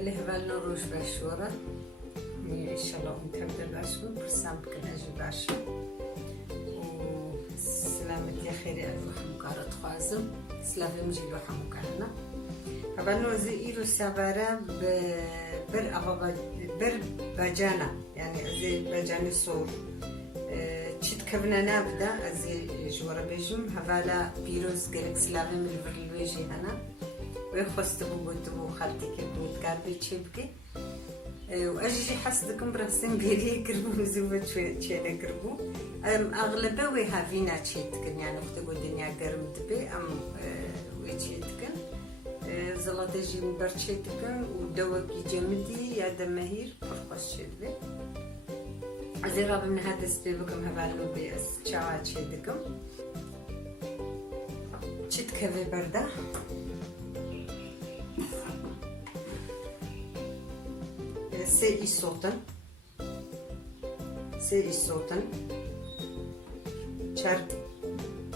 اللي هبالنا روش باشورة إن شاء الله نكمل العشو برسام بكن أجي العشو وسلامة يا خيري ألف مقارة خوازم سلامة مجيلو حموكانا هبالنا زي إيرو سابارة بر باجانا يعني زي باجاني صور تشت كبنا نابدا زي جورا بيجم هبالا بيروز قلق سلامة من الفرلويجي هنا ويخوست بوتو خالتي كبوت قاربي تشيبكي واجي حسدكم براسن بيري كربو زوبت شيء كربو اغلبه وي هافينا تشيتكن يعني وقت الدنيا قرمت بي وي تشيتكن زلاطه جي مبرشيتكن ودوكي جمدي يا دمهير فرقش شيء زي راب من هذا سبيبكم هبالو بيس تشاوا تشيتكم تشيتكفي برده سي صوتن شرط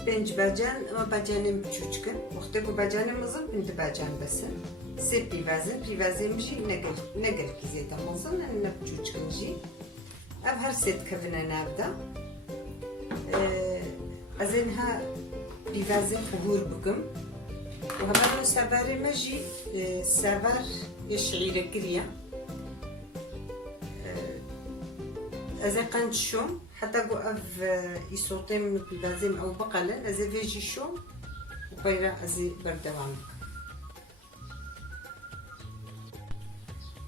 بنج باجان ama bacanım küçükken وقتی bacanımızın bindi bacan besen سي بيفازن مشي نقل كزيتا مزن ان küçükken جي اب هر ست كفنا نابدا ازنها بيفازن خبور بكم وهبالو سافاري مجي سافار يشعير كريا أزي قنت شوم حتى قو أف يصوتين من بلازم أو بقلا أزي فيجي شوم وبيرا أزي بردوان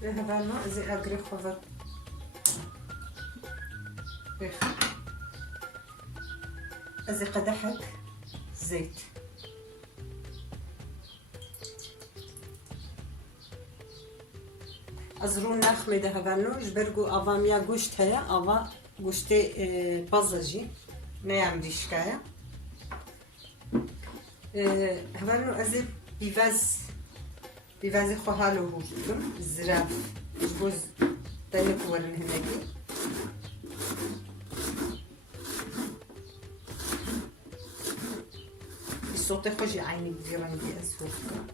هذا الماء أزي أقري خضر أزي قدحك زيت ازرون نخمه ده هبانو جبرگو اوام یا گوشت هيا اوا گوشت بازجي نيام ديشكايا هبانو ازي بيواز خو حالو هوشتم زراف جبوز تنك ورن هنكي الصوت خوجي عيني ديران دي اسوفكا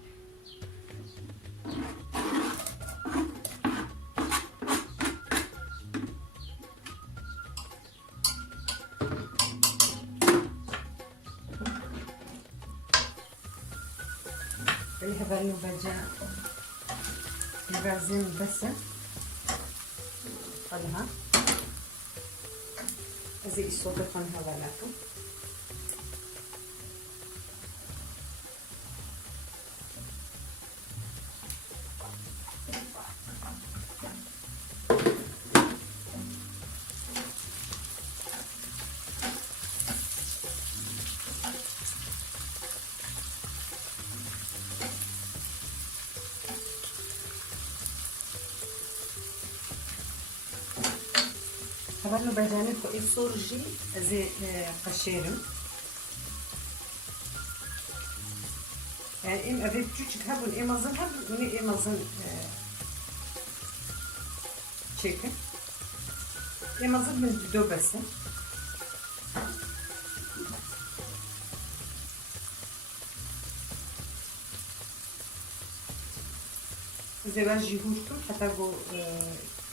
اللي هبالو بجا يبازين بس قلها زي الصوت يكون هبالاكم هبالو بجانب كو الصورجي زي قشيرم يعني ام ابي küçük هبون امازن هبون امازن chicken امازن من دو بس زي باجي هورتو حتى جو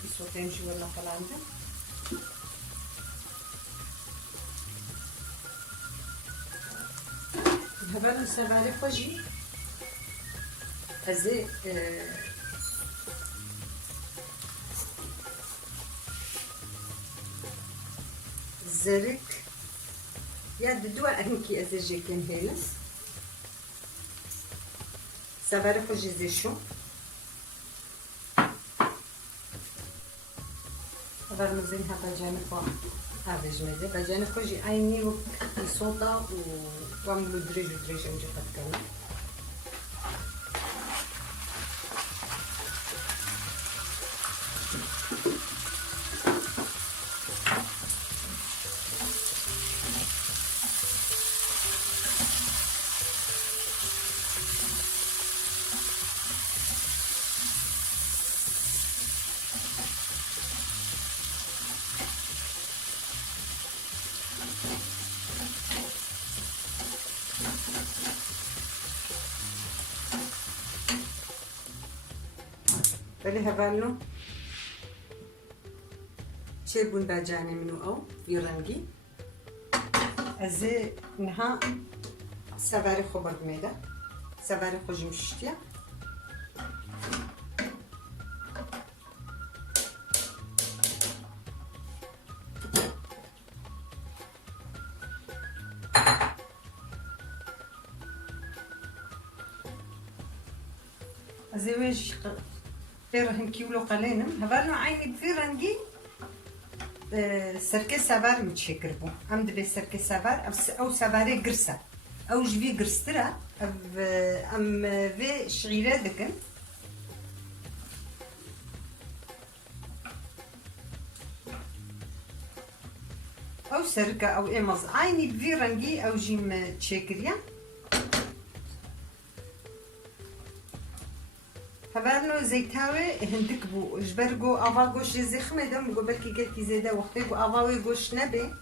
يسوتين جي ولا فلانده هبالو سبالي خوجي ازي زرك يا ددوا انكي ازي جيكن هيلس سبالي خوجي زي شو هبالو زينها بجانب هذا جميل بجانب خوجي عيني وصوتا وعملوا دريج مجي قد كانوا بله هفالنو چه بون باجاني منو او يرنجي ازي نها سباري خو برميدا سباري خو جمشتيا ازي ويش فيرهم كيلو قلينم هفالنو عيني بفيرنجي سركه سبار متشكر بو هم دبي سركه سبار او سباري قرصه او جبي قرصترا ام في شغيله دكن او سركه او امز عيني بفيرنجي او جيم تشكريا هبالنو زيتاوي هندك بو جبرجو افا goş زخمه دم go belki gelki zede وقتی go avaوي goş نبي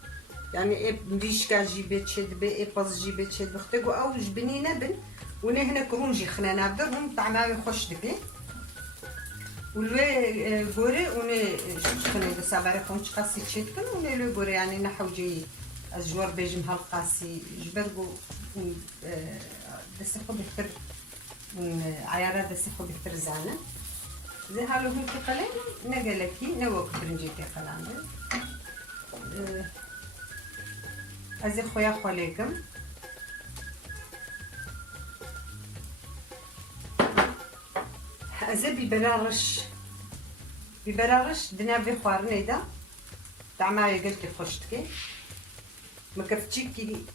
يعني مديشكا جيبه تشد بي باز جيبه تشد وقتی go او جبني نبن ونه هنا كرونجي خنا نابدرهم طعماوي خوش دبي ولوي غوري ونه خنا بسابره كونش قاسي تشدكن ونه لو غوري يعني نحوجي الجوار بيجم هالقاسي جبرجو بس خو بكتر عيارات دسخو بكتر زانه زي هالو هيك قليل نقلكي نوك برنجيتي قلانده ازي خويا خواليكم ازي ببرارش دنا في خوارني دا تعماي قلتي خوشتكي ما كفتشيكي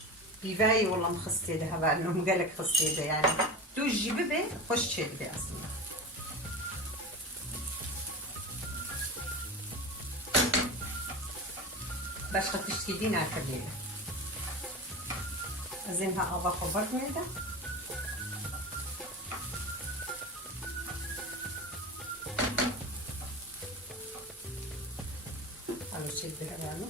بيفاي والله مخصتي ده هبا انه مقالك خصتي ده يعني تو جيبه به خوش شد به aslında. Başka tişkidi ne yapabilirim? Azim ha ava kobat mıydı? Alı çekti herhalde.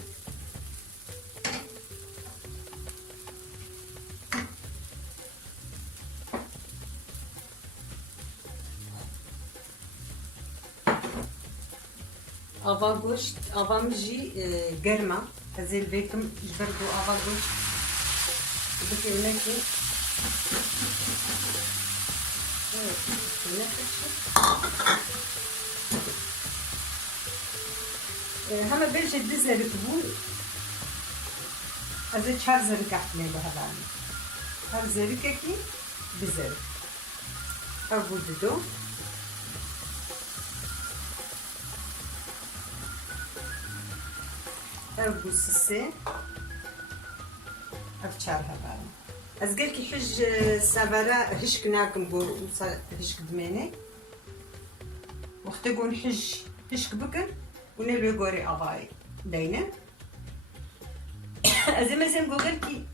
ava goşt, avam jî germa. Ez ê vêkim ji ber ku ava goşt bikevnekî. Evet, heme belki di zerik bû. Ez ê çar zerik ehtiyê bihevanî. Her zerikekî di zerik. Ev bû dido. ev gusisi ev çar hevalım. Ez gelki hiç savara hiç nakim bu hiç gidmeni. Vakti gon hiç bugün bunu le gori avay deyne. Ez mesela Google ki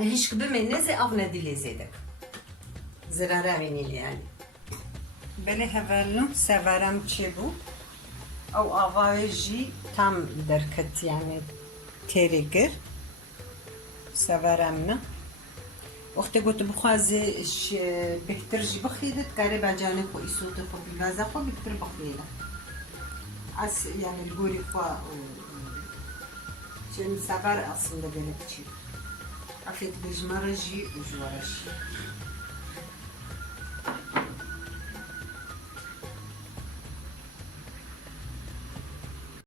hiç gidmeni neze avne dili zedek. Zarara venili yani. Beni hevalım savaram çebu. او آوایجی tam درکت yani تریگر سوارم نه وقتی گوت بخوازه بهتر جی بخیدت کاری بجانه خو ایسوت خو بیوازه خو بهتر بخیده از yani الگوری خو چون سوار aslında böyle bir şey afiyet bejmara ji ucvaraş